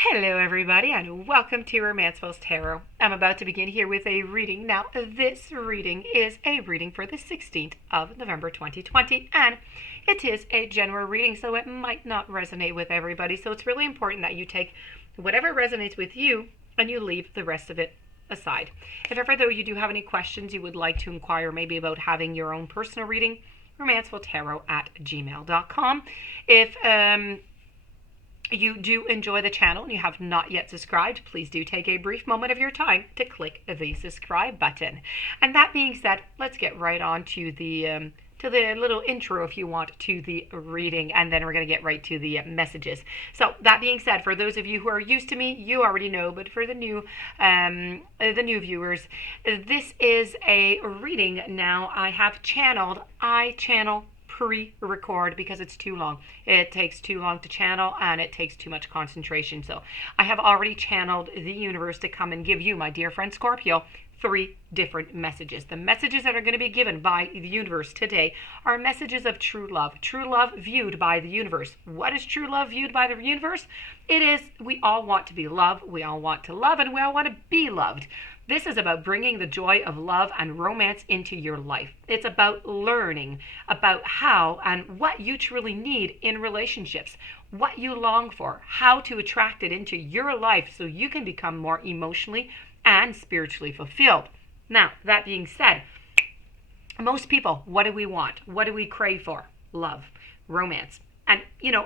Hello, everybody, and welcome to Romancefull's Tarot. I'm about to begin here with a reading. Now, this reading is a reading for the 16th of November 2020, and it is a general reading, so it might not resonate with everybody. So it's really important that you take whatever resonates with you and you leave the rest of it aside. If ever, though, you do have any questions you would like to inquire maybe about having your own personal reading, romancefulltarot@gmail.com. If you do enjoy the channel and you have not yet subscribed, please do take a brief moment of your time to click the subscribe button. And that being said, let's get right on to the little intro, if you want, to the reading, and then we're going to get right to the messages. So that being said, for those of you who are used to me, you already know, but for the new viewers, this is a reading. Now I channel pre-record because it's too long. It takes too long to channel and it takes too much concentration. So I have already channeled the universe to come and give you, my dear friend Scorpio, 3 different messages. The messages that are going to be given by the universe today are messages of true love viewed by the universe. What is true love viewed by the universe? It is, we all want to be loved, we all want to love, and we all want to be loved. This is about bringing the joy of love and romance into your life. It's about learning about how and what you truly need in relationships, what you long for, how to attract it into your life so you can become more emotionally and spiritually fulfilled. Now, that being said, most people, what do we want? What do we crave for? Love, romance, and,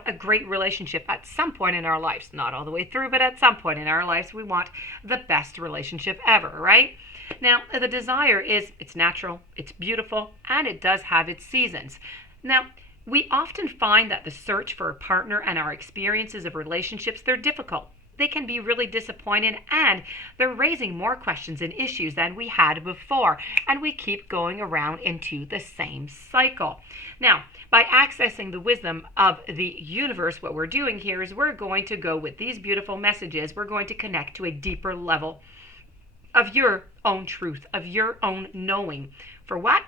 a great relationship at some point in our lives. Not all the way through, but at some point in our lives, we want the best relationship ever, right? Now, the desire it's natural, it's beautiful, and it does have its seasons. Now, we often find that the search for a partner and our experiences of relationships, they're difficult. They can be really disappointing, and they're raising more questions and issues than we had before, and we keep going around into the same cycle. Now, by accessing the wisdom of the universe, what we're doing here is we're going to go with these beautiful messages. We're going to connect to a deeper level of your own truth, of your own knowing. For what?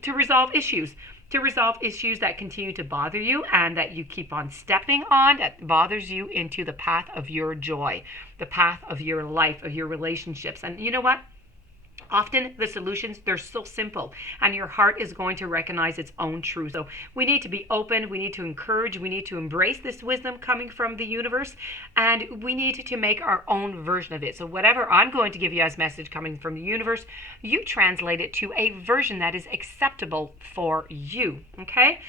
To resolve issues. To resolve issues that continue to bother you and that you keep on stepping on, that bothers you, into the path of your joy, the path of your life, of your relationships. And you know what? Often the solutions, they're so simple, and your heart is going to recognize its own truth. So we need to be open, we need to encourage, we need to embrace this wisdom coming from the universe, and we need to make our own version of it. So whatever I'm going to give you as message coming from the universe, you translate it to a version that is acceptable for you, okay?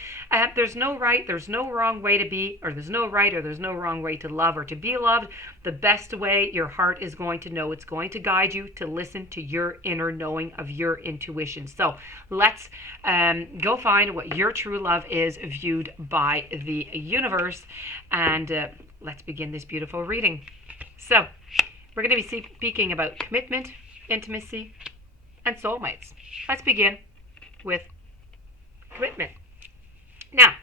There's no right, there's no wrong way to be, or there's no right or there's no wrong way to love or to be loved. The best way your heart is going to know, it's going to guide you to listen to your inner knowing of your intuition. So let's go find what your true love is viewed by the universe, and let's begin this beautiful reading. So we're going to be speaking about commitment, intimacy, and soulmates. Let's begin with commitment. Now,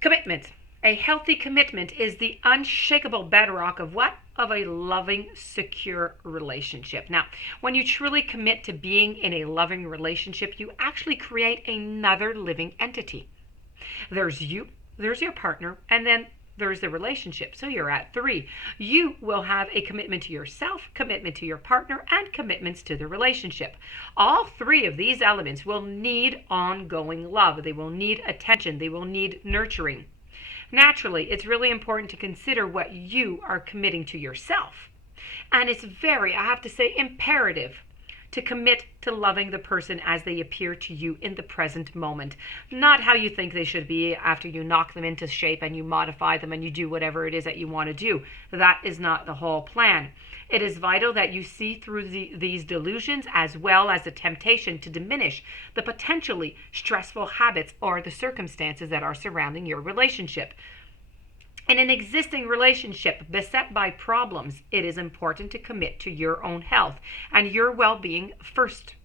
commitment. A healthy commitment is the unshakable bedrock of what? Of a loving, secure relationship. Now, when you truly commit to being in a loving relationship, you actually create another living entity. There's you, there's your partner, and then there's the relationship. So you're at 3. You will have a commitment to yourself, commitment to your partner, and commitments to the relationship. All 3 of these elements will need ongoing love. They will need attention. They will need nurturing. Naturally, it's really important to consider what you are committing to yourself. And it's very, I have to say, imperative to commit to loving the person as they appear to you in the present moment. Not how you think they should be after you knock them into shape and you modify them and you do whatever it is that you want to do. That is not the whole plan. It is vital that you see through these delusions, as well as the temptation to diminish the potentially stressful habits or the circumstances that are surrounding your relationship. In an existing relationship beset by problems, it is important to commit to your own health and your well-being first.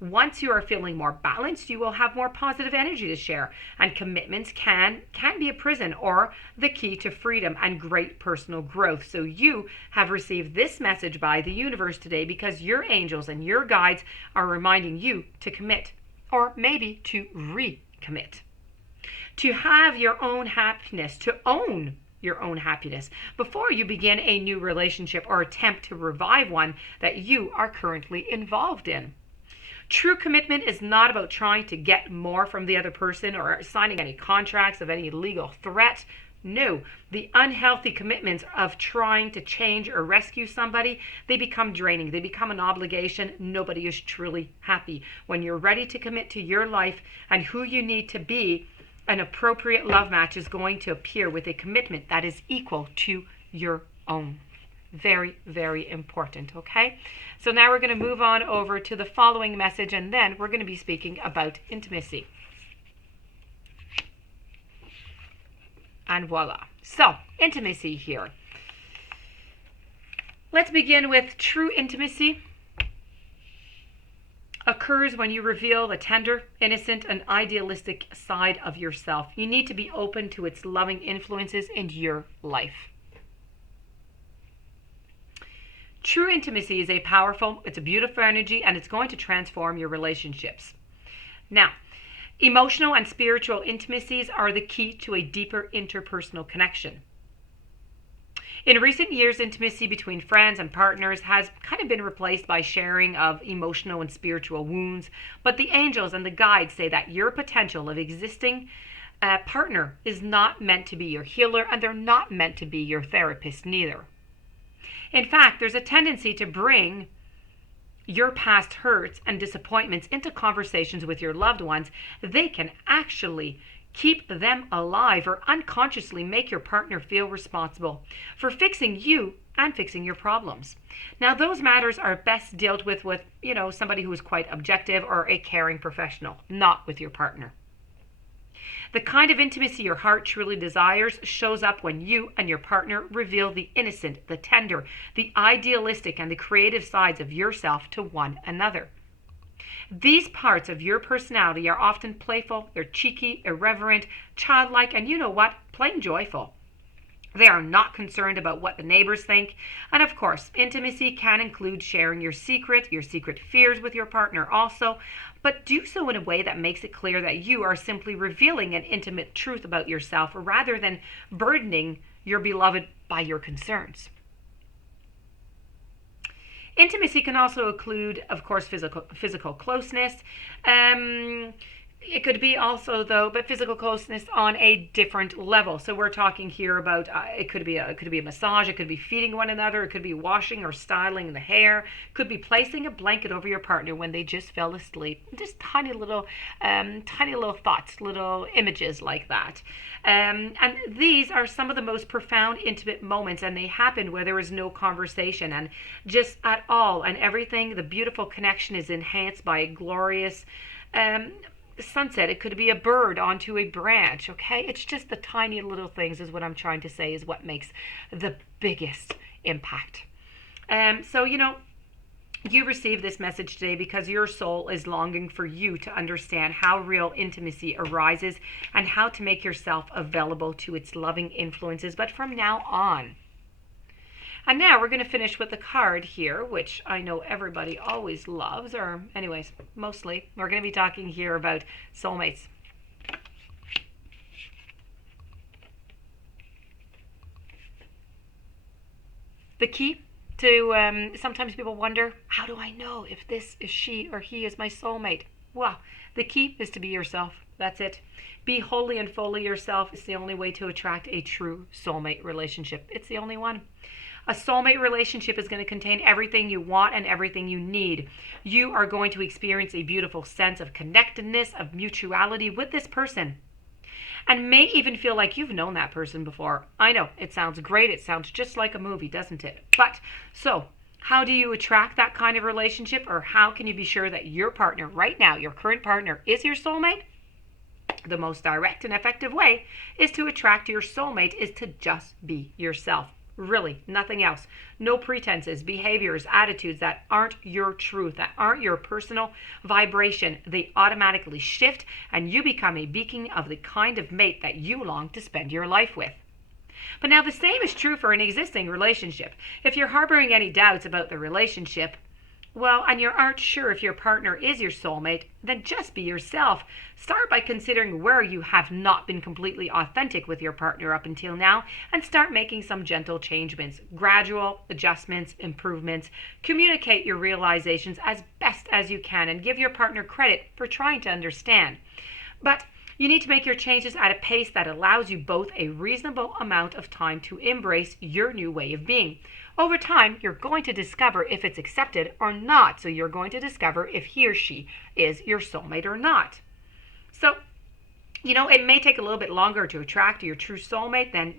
Once you are feeling more balanced, you will have more positive energy to share, and commitments can be a prison or the key to freedom and great personal growth. So you have received this message by the universe today because your angels and your guides are reminding you to commit, or maybe to recommit. To have your own happiness, to own your own happiness before you begin a new relationship or attempt to revive one that you are currently involved in. True commitment is not about trying to get more from the other person or signing any contracts of any legal threat. No, the unhealthy commitments of trying to change or rescue somebody, they become draining. They become an obligation. Nobody is truly happy. When you're ready to commit to your life and who you need to be, an appropriate love match is going to appear with a commitment that is equal to your own. Very, very important, okay? So now we're going to move on over to the following message, and then we're going to be speaking about intimacy. And voila. So, intimacy here. Let's begin with true intimacy occurs when you reveal the tender, innocent, and idealistic side of yourself. You need to be open to its loving influences in your life. True intimacy is it's a beautiful energy, and it's going to transform your relationships. Now, emotional and spiritual intimacies are the key to a deeper interpersonal connection. In recent years, intimacy between friends and partners has kind of been replaced by sharing of emotional and spiritual wounds, but the angels and the guides say that your potential of existing partner is not meant to be your healer, and they're not meant to be your therapist neither. In fact, there's a tendency to bring your past hurts and disappointments into conversations with your loved ones. They can actually keep them alive or unconsciously make your partner feel responsible for fixing you and fixing your problems. Now, those matters are best dealt with somebody who is quite objective or a caring professional, not with your partner. The kind of intimacy your heart truly desires shows up when you and your partner reveal the innocent, the tender, the idealistic, and the creative sides of yourself to one another. These parts of your personality are often playful, they're cheeky, irreverent, childlike, and you know what? Plain joyful. They are not concerned about what the neighbors think. And of course, intimacy can include sharing your secret fears with your partner also, but do so in a way that makes it clear that you are simply revealing an intimate truth about yourself rather than burdening your beloved by your concerns. Intimacy can also include, of course, physical closeness. It could be also, though, but physical closeness on a different level. So we're talking here about it could be a massage, it could be feeding one another, it could be washing or styling the hair, it could be placing a blanket over your partner when they just fell asleep. Just tiny little thoughts, little images like that. And these are some of the most profound, intimate moments, and they happen where there is no conversation and just at all, and everything. The beautiful connection is enhanced by a glorious sunset. It could be a bird onto a branch, okay? It's just the tiny little things is what I'm trying to say is what makes the biggest impact. So, you received this message today because your soul is longing for you to understand how real intimacy arises and how to make yourself available to its loving influences, but from now on. And now we're going to finish with the card here, which I know everybody always loves, or anyways, mostly. We're going to be talking here about soulmates. The key to, sometimes people wonder, how do I know if this is she or he is my soulmate? Well, the key is to be yourself. That's it. Be wholly and fully yourself. It's the only way to attract a true soulmate relationship. It's the only one. A soulmate relationship is going to contain everything you want and everything you need. You are going to experience a beautiful sense of connectedness, of mutuality with this person, and may even feel like you've known that person before. I know, it sounds great. It sounds just like a movie, doesn't it? But, so, how do you attract that kind of relationship, or how can you be sure that your partner right now, your current partner, is your soulmate? The most direct and effective way is to attract your soulmate is to just be yourself. Really, nothing else. No pretenses, behaviors, attitudes that aren't your truth, that aren't your personal vibration. They automatically shift and you become a beacon of the kind of mate that you long to spend your life with. But now the same is true for an existing relationship. If you're harboring any doubts about the relationship, Well, and you aren't sure if your partner is your soulmate, then just be yourself. Start by considering where you have not been completely authentic with your partner up until now and start making some gentle changements, gradual adjustments, improvements. Communicate your realizations as best as you can and give your partner credit for trying to understand. But you need to make your changes at a pace that allows you both a reasonable amount of time to embrace your new way of being. Over time, you're going to discover if it's accepted or not. So you're going to discover if he or she is your soulmate or not. So, it may take a little bit longer to attract your true soulmate than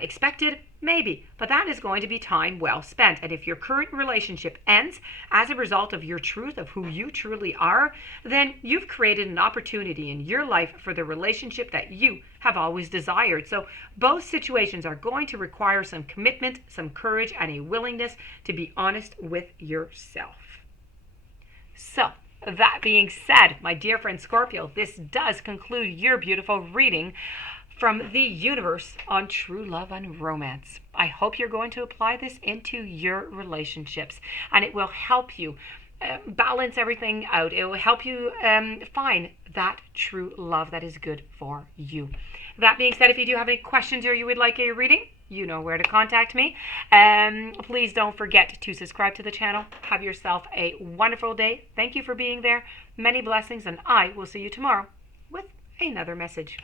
expected, maybe, but that is going to be time well spent. And if your current relationship ends as a result of your truth of who you truly are, then you've created an opportunity in your life for the relationship that you have always desired. So both situations are going to require some commitment, some courage, and a willingness to be honest with yourself. So, that being said, my dear friend Scorpio, this does conclude your beautiful reading from the universe on true love and romance. I hope you're going to apply this into your relationships and it will help you balance everything out. It will help you find that true love that is good for you. That being said, if you do have any questions or you would like a reading, you know where to contact me. Please don't forget to subscribe to the channel. Have yourself a wonderful day. Thank you for being there. Many blessings, and I will see you tomorrow with another message.